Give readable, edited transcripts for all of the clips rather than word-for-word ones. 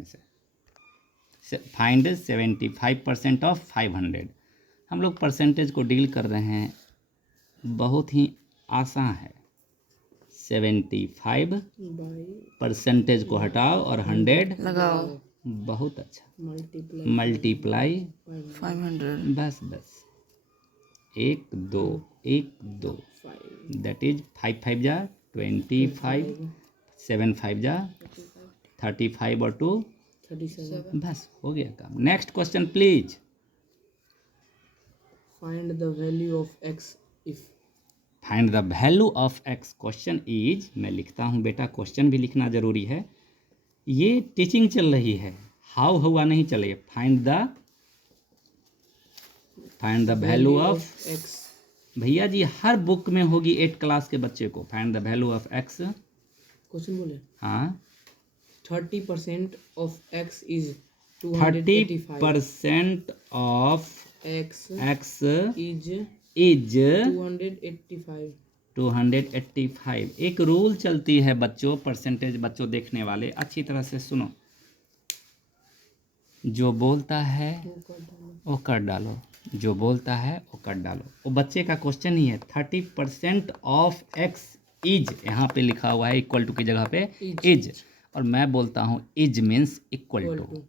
इसमें से। Find 75% of 500। हम लोग परसेंटेज को डील कर रहे हैं, बहुत ही आसान है। 75 परसेंटेज को हटाओ और 100 लगाओ, बहुत अच्छा, मल्टीप्लाई 500, बस 1 2 1 2 दैट इज 5 5 जा 25, 7 5 जा 35 और 2 बस हो गया काम। Next question please. Find the value of x if find the value of x. Question is, मैं लिखता हूँ बेटा, क्वेश्चन भी लिखना जरूरी है। ये टीचिंग चल रही है, हाउ हुआ नहीं चले। Find the value of x भैया जी हर बुक में होगी 8 क्लास के बच्चे को। Find the value of x. Question बोले हाँ, 30% of x is 285. 30% of x x is is 285. 285। एक रूल चलती है बच्चों, परसेंटेज बच्चों देखने वाले अच्छी तरह से सुनो। जो बोलता है वो कर डालो, जो बोलता है वो कर डालो। वो बच्चे का क्वेश्चन ही है। 30% ऑफ एक्स इज, यहाँ पे लिखा हुआ है इक्वल टू की जगह पे इज, और मैं बोलता हूँ is means equal to.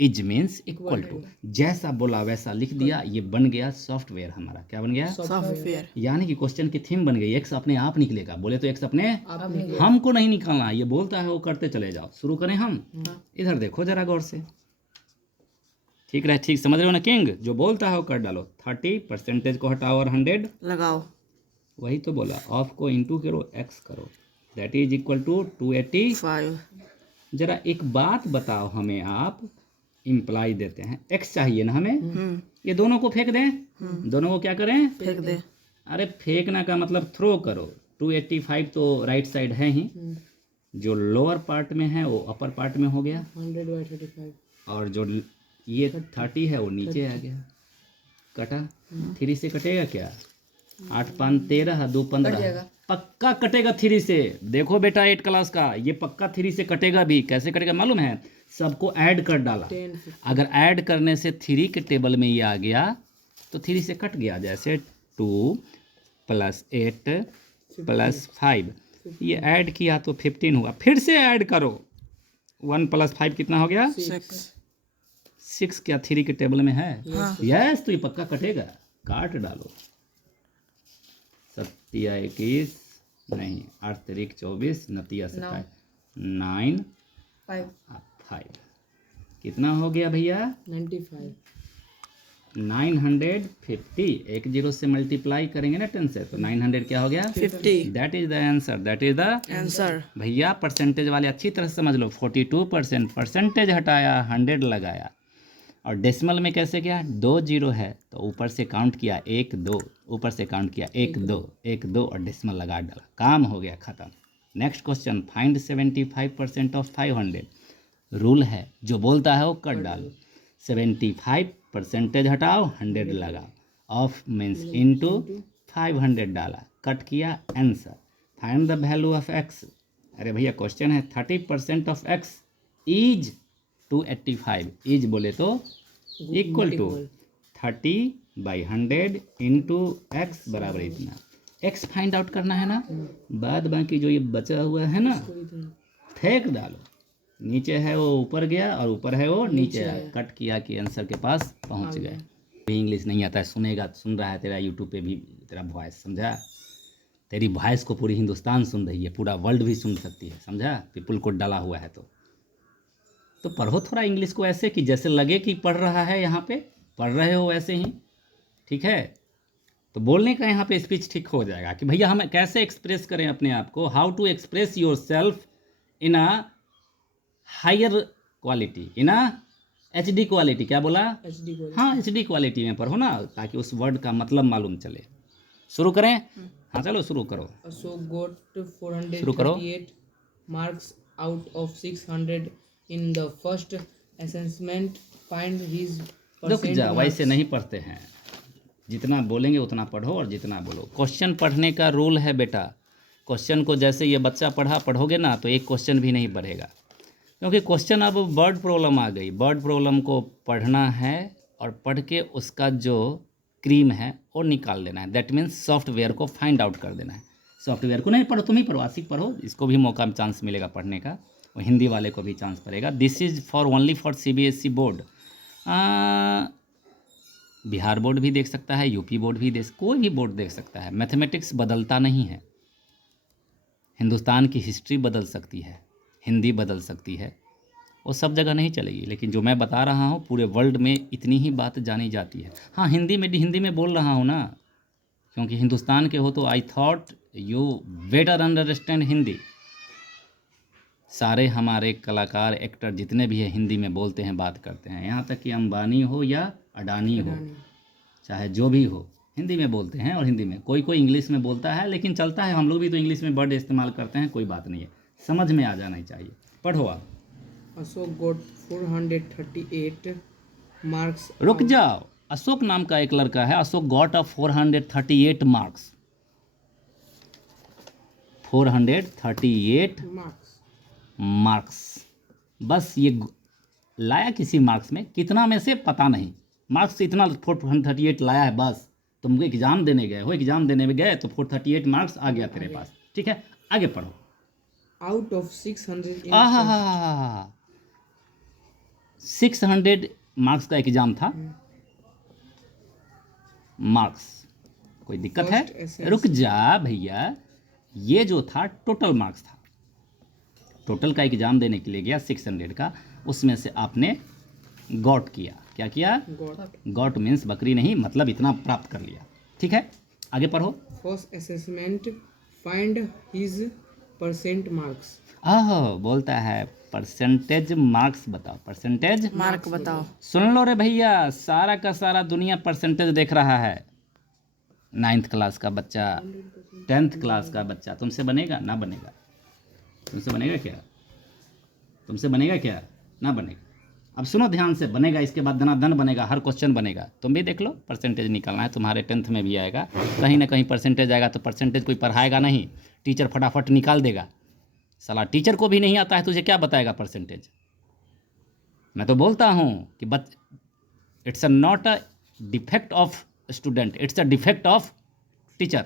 Is means equal to, जैसा बोला वैसा लिख दिया, ये बन गया सॉफ्टवेयर हमारा। क्या बन गया? सॉफ्टवेयर। यानी कि क्वेश्चन की थीम बन गई। एक्स अपने आप निकलेगा, बोले तो एक्स अपने हमको नहीं निकालना, ये बोलता है वो करते चले जाओ। शुरू करें हम। इधर देखो जरा गौर से, ठीक रहे, ठीक समझ रहे हो ना किंग? जो बोलता है वो कर डालो। 30 परसेंटेज को हटाओ और 100 लगाओ, वही तो बोला। ऑफ को इंटू करो, एक्स करो, दैट इज इक्वल टू 285। जरा एक बात बताओ हमें आप, इम्प्लाई देते हैं, एक्स चाहिए ना हमें, ये दोनों को फेंक दें। दोनों को क्या करें? फेंक दे। अरे फेंकना का मतलब थ्रो करो। 285 तो राइट साइड है ही, जो लोअर पार्ट में है वो अपर पार्ट में हो गया, 100/35. और जो ये 30 है वो नीचे आ गया। कटा, 3 से कटेगा क्या? 8 5 13, 2 15, पक्का कटेगा 3 से। देखो बेटा 8 क्लास का, ये पक्का 3 से कटेगा भी। कैसे कटेगा मालूम है? सबको ऐड कर डाला। 10. अगर ऐड करने से 3 के टेबल में ये आ गया तो 3 से कट गया। जैसे 2 + 8 + 5, ये ऐड किया तो 15 हुआ। फिर से ऐड करो, 1 + 5 कितना हो गया? 6 क्या 3 के टेबल में है? यस, तो ये पक्का कटेगा। काट डालो। 7 21 नहीं, 8 3 24, 9 27, 9 5 कितना हो गया भैया? 95. 950। एक जीरो से मल्टीप्लाई करेंगे ना 10 से, तो 900 क्या हो गया? 50। That is the answer, that is the answer. भैया परसेंटेज वाले अच्छी तरह से समझ लो। 42% परसेंटेज हटाया, 100 लगाया, और डेसिमल में कैसे गया? 2 जीरो है तो ऊपर से काउंट किया 1 2, ऊपर से काउंट किया 1 2 1 2 और डेसिमल लगा डाला। काम हो गया, खत्म। Next question, find 75% of 500। Rule है, जो बोलता है वो कर डालो। 75 परसेंटेज हटाओ, 100 लगाओ, ऑफ मीन्स इनटू 500 डाला, कट किया, answer. Find the value of x. अरे भैया क्वेश्चन है 30% ऑफ एक्स इज 285। इज बोले तो इक्वल टू 30/100 इंटू एक्स बराबर इतना। एक्स फाइंड आउट करना है ना, बाद बाकी जो ये बचा हुआ है ना फेंक डालो। नीचे है वो ऊपर गया और ऊपर है वो नीचे आया, कट किया कि आंसर के पास पहुंच गए। भी इंग्लिश नहीं आता है, सुनेगा, सुन रहा है तेरा यूट्यूब पे भी तेरा वॉइस, समझा? तेरी वॉइस को पूरी हिंदुस्तान सुन रही है, पूरा वर्ल्ड भी सुन सकती है, समझा? पीपल को डाला हुआ है तो पढ़ो थोड़ा इंग्लिश को ऐसे कि जैसे लगे कि पढ़ रहा है, यहाँ पे पढ़ रहे हो वैसे ही, ठीक है? तो बोलने का यहाँ पे स्पीच ठीक हो जाएगा कि भैया हम कैसे एक्सप्रेस करें अपने आप को, how to express yourself in a higher quality, in a HD quality. क्या बोला? HD को. हाँ, HD क्वालिटी में पढ़ो ना, ताकि उस वर्ड का मतलब मालूम चले। शुरू करें? हाँ चलो शुरू करो। Ashok got शुरू करो। 438 marks out of 600 in the first assessment. Find his रुक percent जा, वैसे marks. नहीं पढ़ते हैं। जितना बोलेंगे उतना पढ़ो और जितना बोलो। क्वेश्चन पढ़ने का रूल है बेटा। क्वेश्चन को जैसे ये बच्चा पढ़ा, पढ़ोगे ना तो एक क्वेश्चन भी नहीं बढ़ेगा। क्योंकि क्वेश्चन अब वर्ड प्रॉब्लम आ गई। वर्ड प्रॉब्लम को पढ़ना है और पढ़ के उसका जो क्रीम है वो निकाल लेना है। दैट मीन्स सॉफ्टवेयर को फाइंड आउट कर देना है। सॉफ्टवेयर को नहीं पढ़ो, तुम ही पढ़ो, आशिक पढ़ो, इसको भी मौका चांस मिलेगा पढ़ने का, और हिंदी वाले को भी चांस पड़ेगा। This is for only for CBSE board. Bihar board भी देख सकता है, यूपी बोर्ड भी कोई भी बोर्ड देख सकता है। मैथमेटिक्स बदलता नहीं है। हिंदुस्तान की हिस्ट्री बदल सकती है, हिंदी बदल सकती है, वो सब जगह नहीं चलेगी, लेकिन जो मैं बता रहा हूँ पूरे वर्ल्ड में इतनी ही बात जानी जाती है। हाँ, हिंदी में बोल रहा हूँ ना, क्योंकि हिंदुस्तान के हो तो I thought you better understand Hindi. सारे हमारे कलाकार, एक्टर जितने भी हैं हिंदी में बोलते हैं, बात करते हैं, यहाँ तक कि अंबानी हो या अडानी हो, चाहे जो भी हो, हिंदी में बोलते हैं। और हिंदी में कोई इंग्लिश में बोलता है, लेकिन चलता है, हम लोग भी तो इंग्लिश में वर्ड इस्तेमाल करते हैं, कोई बात नहीं है, समझ में आ जाना चाहिए। पढ़ो आप। Ashok got 438 marks. रुक जाओ, अशोक नाम का एक लड़का है, Ashok got off 438 marks. 438 marks, बस ये लाया किसी मार्क्स में, कितना में से पता नहीं, मार्क्स इतना 438 लाया है बस। तुम एग्जाम देने गए हो, एग्जाम देने में गए तो 438 मार्क्स आ गया तेरे पास, ठीक है, आगे पढ़ो। आउट ऑफ 600 आहा, 600 मार्क्स का एग्जाम था। मार्क्स, कोई दिक्कत है? रुक जा भैया, ये जो था टोटल मार्क्स था। टोटल का एग्जाम देने के लिए गया 600 का, उसमें से आपने गॉट किया। क्या किया? गॉट मीन्स बकरी नहीं, मतलब इतना प्राप्त कर लिया, ठीक है, आगे पढ़ो। First assessment find his percent marks. बोलता है परसेंटेज मार्क्स बताओ, परसेंटेज मार्क बताओ। सुन लो रे भैया, सारा का सारा दुनिया परसेंटेज देख रहा है। 9th क्लास का बच्चा, 10th क्लास का बच्चा तुमसे बनेगा? ना बनेगा। तुमसे बनेगा क्या? तुमसे बनेगा क्या? ना बनेगा। अब सुनो ध्यान से, बनेगा, इसके बाद धनाधन बनेगा, हर क्वेश्चन बनेगा। तुम भी देख लो, परसेंटेज निकालना है, तुम्हारे 10th में भी आएगा, कहीं ना कहीं परसेंटेज आएगा। तो परसेंटेज कोई पढ़ाएगा नहीं, टीचर फटाफट निकाल देगा। साला टीचर को भी नहीं आता है, तुझे क्या बताएगा परसेंटेज? मैं तो बोलता हूँ कि it's a not a defect of student, it's a defect of teacher.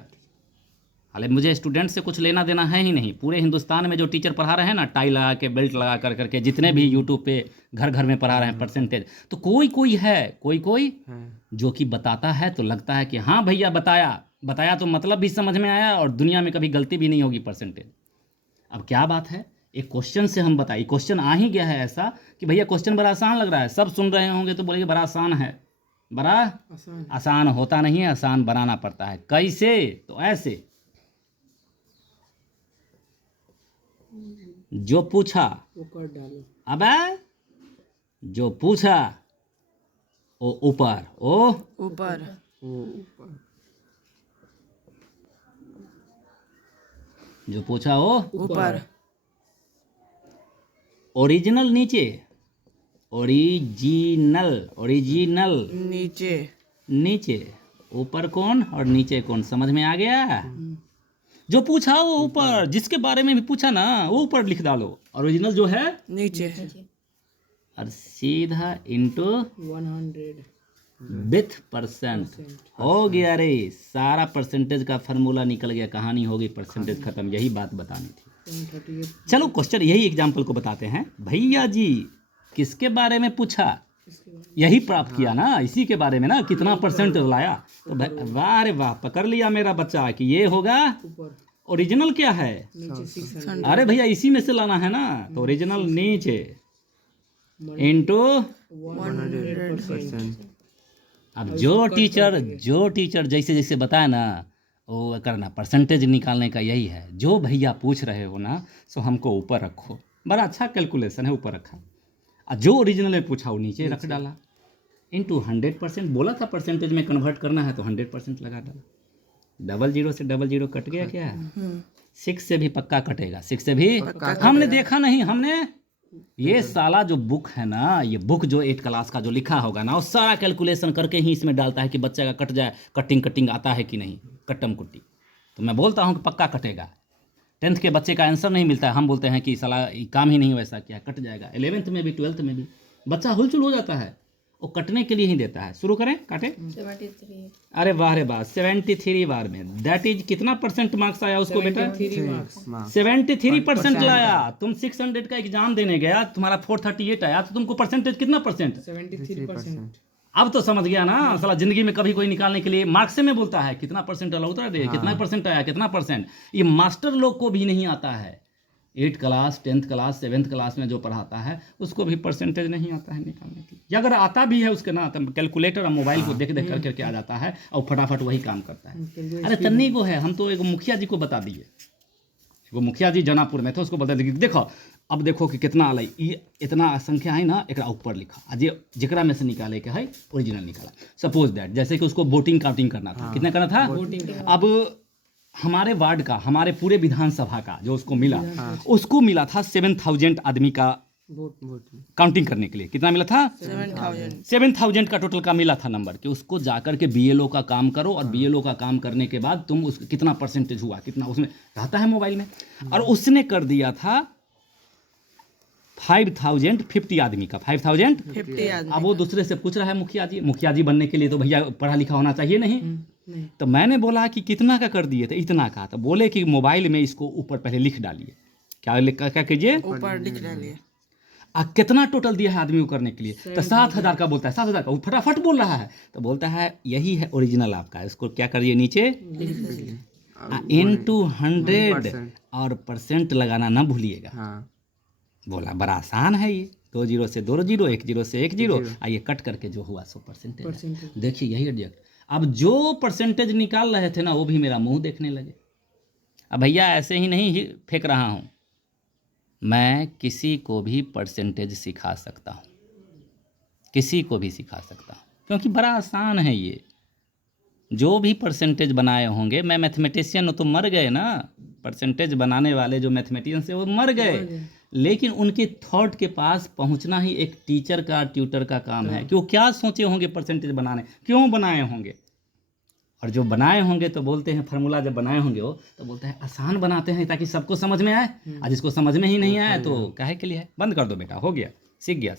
हालांकि मुझे स्टूडेंट से कुछ लेना देना है ही नहीं। पूरे हिंदुस्तान में जो टीचर पढ़ा रहे हैं ना, टाई लगा के, बेल्ट लगा कर करके, जितने भी यूट्यूब पे घर घर में पढ़ा रहे हैं परसेंटेज, तो कोई है, कोई जो कि बताता है तो लगता है कि हाँ भैया बताया तो मतलब भी समझ में आया, और दुनिया में कभी गलती भी नहीं होगी परसेंटेज। अब क्या बात है, एक क्वेश्चन से हम बताइए, क्वेश्चन आ ही गया है ऐसा कि भैया क्वेश्चन बड़ा आसान लग रहा है, सब सुन रहे होंगे तो बोलेंगे बड़ा आसान है। बड़ा आसान होता नहीं है, आसान बनाना पड़ता है। कैसे? तो ऐसे, जो पूछा वो कर डालो। अबे जो पूछा वो ऊपर, ओ ऊपर, जो पूछा वो ऊपर, ओरिजिनल नीचे, ओरिजिनल नीचे, ऊपर कौन और नीचे कौन, समझ में आ गया? जो पूछा वो ऊपर, जिसके बारे में भी पूछा ना वो ऊपर लिख डालो, ओरिजिनल जो है नीचे, और सीधा इनटू 100 विथ परसेंट। हो गया रे, सारा परसेंटेज का फार्मूला निकल गया, कहानी हो गई, परसेंटेज खत्म। यही बात बतानी थी। 38 चलो क्वेश्चन, यही एग्जाम्पल को बताते हैं। भैया जी किसके बारे में पूछा? यही प्राप्त किया ना, इसी के बारे में ना, कितना परसेंट लाया। तो वाह रे वाह, पकड़ लिया मेरा बच्चा कि ये होगा ऊपर, ओरिजिनल। क्या है? नीचे 600। अरे भैया इसी में से लाना है ना, तो ओरिजिनल नीचे इनटू 100%। अब जो टीचर जैसे जैसे बताया ना वो करना। परसेंटेज निकालने का यही है, जो भैया पूछ रहे हो ना, सो हमको ऊपर रखो। बड़ा अच्छा कैलकुलेशन है, ऊपर रखा। और जो ओरिजिनल में पूछा वो नीचे रख डाला, इनटू 100%। बोला था परसेंटेज में कन्वर्ट करना है तो 100% लगा डाला। 00 से 00 कट गया क्या? 6 से भी पक्का कटेगा, 6 से भी। हमने देखा नहीं, हमने ये साला जो बुक है ना, ये बुक जो 8 क्लास का जो लिखा होगा ना, वो सारा कैलकुलेशन करके ही इसमें डालता है कि बच्चे का कट जाए, कटिंग आता है कि नहीं, कट्टम कुट्टी। तो मैं बोलता हूँ कि पक्का कटेगा, 10th के बच्चे का आंसर नहीं मिलता है, हम बोलते हैं कि साला ये काम ही नहीं वैसा किया, कट जाएगा। 11th में भी 12th में भी बच्चा हुलचुल हो जाता है, वो कटने के लिए ही देता है। शुरू करें, काटे। 73 अरे वाह रे वाह, 73 बार में, दैट इज कितना परसेंट मार्क्स आया उसको बेटा? 3 marks 73% लाया। तुम 600 का एग्जाम देने गया, तुम्हारा 438 आया, तो तुमको परसेंटेज कितना परसेंट? 73%। अब तो समझ गया ना, साला जिंदगी में कभी कोई निकालने के लिए मार्क्स में बोलता है कितना परसेंट आया, उतरा दे, कितना परसेंट आया, कितना परसेंट। ये मास्टर लोग को भी नहीं आता है। 8th class, 10th class, 7th class में जो पढ़ाता है उसको भी परसेंटेज नहीं आता है निकालने के लिए। या अगर आता भी है उसके ना, तो कैलकुलेटर और मोबाइल को देख देख करके आ जाता है और फटाफट वही काम करता है। अरे तन्नी को है, हम तो एक मुखिया जी को बता दिए, वो मुखिया जी जनापुर में थे, उसको बता दिए कि देखो अब देखो कि कितना आल, ये इतना संख्या है ना, एकरा ऊपर लिखा आज जकरा में से निकाले के है ओरिजिनल निकाला। सपोज दैट जैसे कि उसको वोटिंग काउंटिंग करना था, कितना करना था? अब हमारे वार्ड का, हमारे पूरे विधानसभा का जो उसको मिला, उसको मिला था 7000 आदमी का वोट काउंटिंग करने के लिए। कितना मिला था? 7,000 7000 का टोटल का मिला था नंबर, कि उसको जाकर के BLO का काम करो, और BLO का काम करने के बाद तुम उस कितना परसेंटेज हुआ, कितना उसमें रहता है मोबाइल में। और उसने कर दिया था 5050 आदमी का, 50 आदमी। अब वो दूसरे से पूछ रहा है मुखिया जी बनने के लिए तो भैया पढ़ा लिखा होना चाहिए नहीं? नहीं। तो मैंने बोला कि कितना का कर दिए थे? इतना का। तो बोले कि मोबाइल में इसको ऊपर पहले लिख डालिए। क्या कीजिए? ऊपर लिख डालिए। कितना टोटल दिया है आदमी को करने के लिए? तो 7000 का बोलता है, 7000 का। वो फटाफट बोल रहा है, तो बोलता है यही है ओरिजिनल आपका, इसको क्या करिए नीचे into 100 और परसेंट लगाना ना भूलिएगा। हाँ बोला बड़ा आसान है ये, 2 0 से 2 0, 1 0 से 1 0, आइए कट करके जो हुआ 100%। देखिए यही एडजस्ट। अब जो परसेंटेज निकाल रहे थे ना, वो भी मेरा मुंह देखने लगे। अब भैया ऐसे ही नहीं फेंक रहा हूँ, मैं किसी को भी परसेंटेज सिखा सकता हूँ, किसी को भी सिखा सकता हूँ, क्योंकि बड़ा आसान है ये। जो भी परसेंटेज बनाए होंगे, मैं मैथमेटिशियन हूँ तो मर गए ना, परसेंटेज बनाने वाले जो मैथमेटिशियन से वो मर गए, लेकिन उनके थॉट के पास पहुंचना ही एक टीचर का, ट्यूटर का काम है कि वो क्या सोचे होंगे परसेंटेज बनाने, क्यों बनाए होंगे। और जो बनाए होंगे तो बोलते हैं, फार्मूला जब बनाए होंगे वो तो बोलते हैं आसान बनाते हैं ताकि सबको समझ में आए। आज इसको समझ में ही नहीं आया तो काहे के लिए है? बंद कर दो बेटा, हो गया, सीख गया।